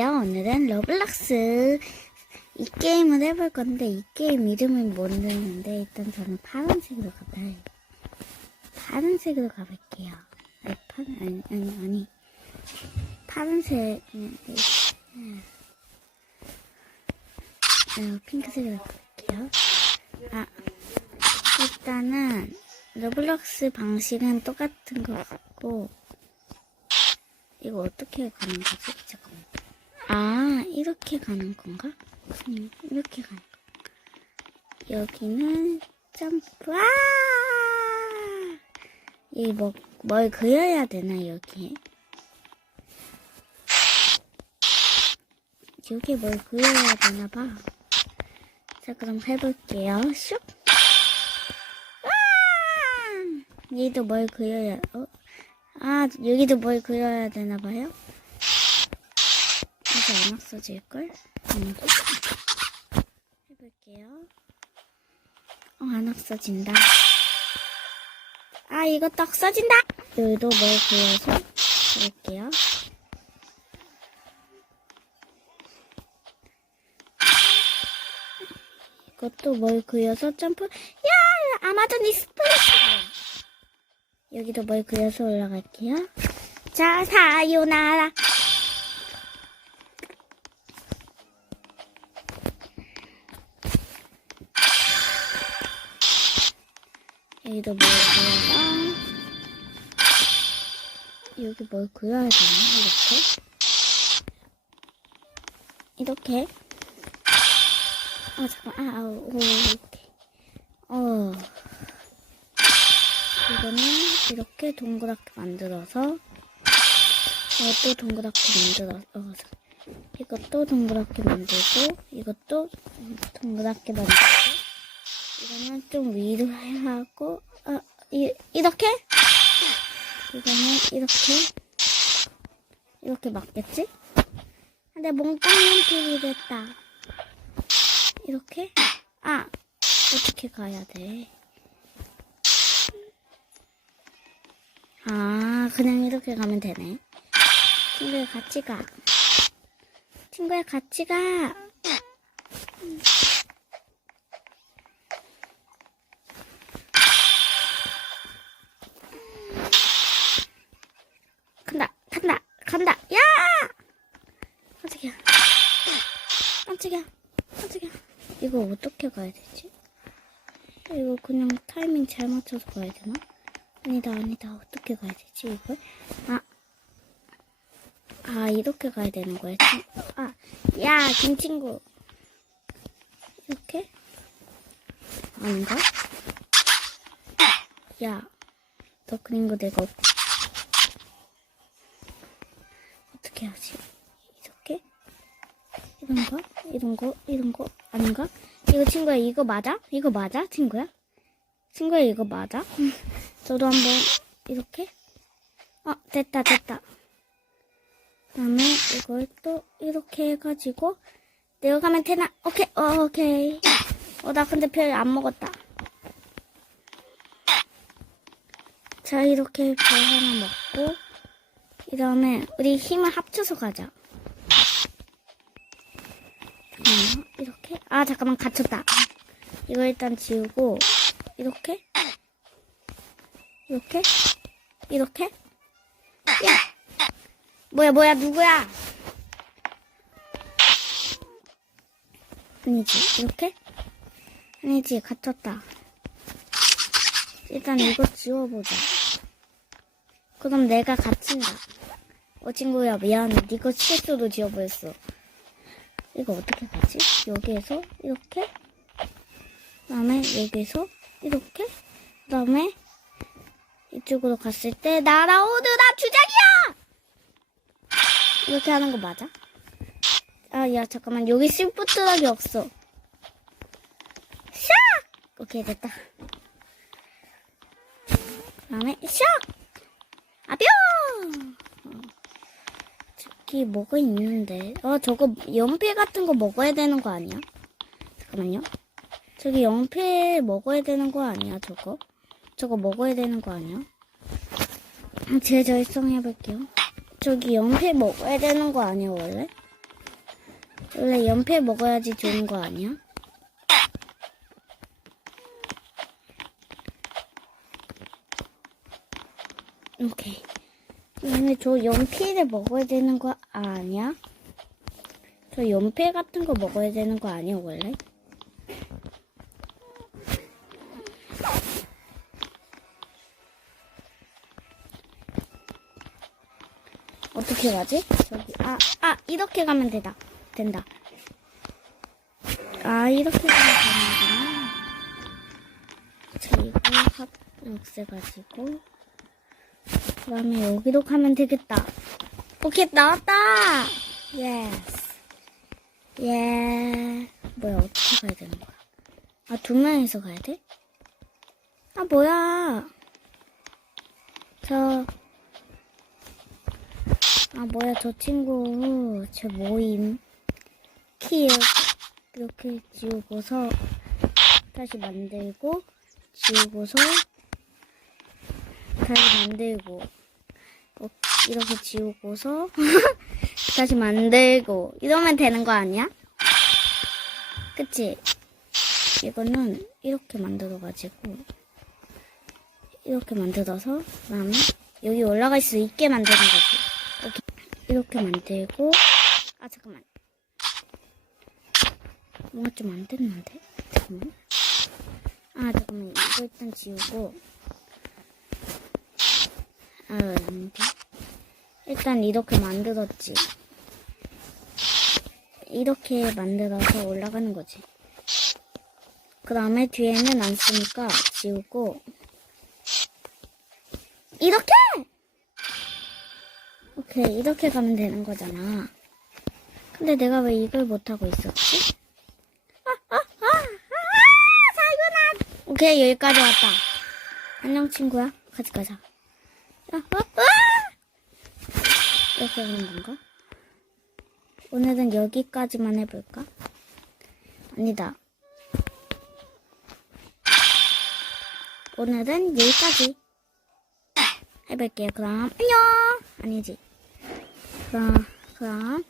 오늘은 러블락스 이 게임을 해볼 건데 이 게임 이름은 모르는데 일단 저는 파란색으로 가봐요. 파란색으로 가볼게요. 아니 파란 아니 아니 아니 파란색 음, 음. 어, 핑크색으로 가볼게요. 아 일단은 러블락스 방식은 똑같은 것 같고 이거 어떻게 가는 거지? 잠깐만. 아, 이렇게 가는 건가? 음, 이렇게 가는 거. 여기는 점프, 아! 이 뭐, 뭘 그려야 되나, 여기에? 여기에 뭘 그려야 되나 봐. 자, 그럼 해볼게요. 슉! 아! 얘도 뭘 그려야, 어? 아, 여기도 뭘 그려야 되나 봐요? 이제 안 없어질걸? 아무도. 해볼게요. 어, 안 없어진다. 아, 딱 써진다! 여기도 뭘 그려서 해볼게요. 이것도 뭘 그려서 점프, 야! 아마존 스플래시! 여기도 뭘 그려서 올라갈게요. 자, 사요나라. 여기도 뭘 그려서 여기 뭘 그려야 되나? 이렇게? 이렇게? 아 잠깐 아, 아 오, 이렇게. 어. 이거는 이렇게 동그랗게 만들어서 이것도 동그랗게 만들어서 이것도 동그랗게 만들고 이것도 동그랗게 만들고 이거는 좀 위로 하고 아, 이, 이렇게 이거는 이렇게 이렇게 맞겠지? 근데 몽땅 필이 됐다 이렇게 아 어떻게 가야 돼? 아, 그냥 이렇게 가면 되네. 친구야, 같이 가. 친구야, 같이 가. 간다, 간다, 간다. 야! 깜짝이야. 깜짝이야. 깜짝이야. 이거 어떻게 가야 되지? 이거 그냥 타이밍 잘 맞춰서 가야 되나? 아니다, 아니다. 어떻게 가야 되지, 이걸? 아. 아, 이렇게 가야 되는 거야. 친- 아, 야, 김친구. 이렇게? 아닌가? 야, 너 그린 거 내가 없... 어떻게 하지? 이런 거? 이런 거? 아닌가? 이거 친구야, 이거 맞아? 이거 맞아? 친구야? 친구야, 이거 맞아? 저도 한번 이렇게 어 됐다 됐다 그다음에 이걸 또 이렇게 해가지고 내려가면 되나 오케이 어, 오케이 어 나 근데 별 안 먹었다 자 이렇게 별 하나 먹고 이 다음에 우리 힘을 합쳐서 가자 이렇게 아 잠깐만 갇혔다 이거 일단 지우고 이렇게 이렇게? 이렇게? 야! 뭐야, 뭐야, 누구야? 아니지, 이렇게? 아니지, 갇혔다. 일단 이거 지워보자. 그럼 내가 갇힌다. 어, 친구야, 미안해. 니가 실수로 지워버렸어. 이거 어떻게 가지? 여기에서, 이렇게? 그 다음에, 여기에서, 이렇게? 그 다음에, 이쪽으로 갔을 때 날아오느라 주작이야! 이렇게 하는 거 맞아? 아, 야, 잠깐만. 여기 심프트락이 없어. 샥! 오케이, 됐다. 그 다음에, 샥! 아, 뿅! 어, 저기 뭐가 있는데. 어, 저거 연필 같은 거 먹어야 되는 거 아니야? 잠깐만요. 저기 연필 먹어야 되는 거 아니야, 저거? 저거 먹어야 되는 거 아니야? 재절성 해볼게요. 저기 연필 먹어야 되는 거 아니야, 원래? 원래 연필 먹어야지 좋은 거 아니야? 오케이. 근데 저 연필을 먹어야 되는 거 아니야? 저 연필 같은 거 먹어야 되는 거 아니야, 원래? 어떻게 가지? 저기, 아, 아, 이렇게 가면 되다. 된다. 아, 이렇게 가면 되는구나. 자, 이거 합, 없애가지고. 그 다음에 여기로 가면 되겠다. 오케이, 나왔다! 예스. 예. 뭐야, 어떻게 가야 되는 거야? 아, 두 명이서 가야 돼? 아, 뭐야. 저, 아, 뭐야, 저 친구, 제 모임. 키, 이렇게 지우고서, 다시 만들고, 지우고서, 다시 만들고, 어, 이렇게 지우고서, 다시 만들고, 이러면 되는 거 아니야? 그치? 이거는 이렇게 만들어가지고, 이렇게 만들어서, 그 다음에 여기 올라갈 수 있게 만드는 거지. 이렇게, 이렇게 만들고, 아, 잠깐만. 뭔가 좀 안 됐는데? 잠깐만. 아, 잠깐만. 이거 일단 지우고. 아, 안 돼. 일단 이렇게 만들었지. 이렇게 만들어서 올라가는 거지. 그 다음에 뒤에는 안 쓰니까 지우고. 이렇게! 오케이, 이렇게 가면 되는 거잖아. 근데 내가 왜 이걸 못하고 있었지? 아, 아, 아, 아, 아, 살구나! 오케이, 여기까지 왔다. 안녕, 친구야. 같이 가자. 이렇게 하는 건가? 오늘은 여기까지만 해볼까? 아니다. 오늘은 여기까지 해볼게요. 그럼 안녕. 아니지. 그럼 그럼.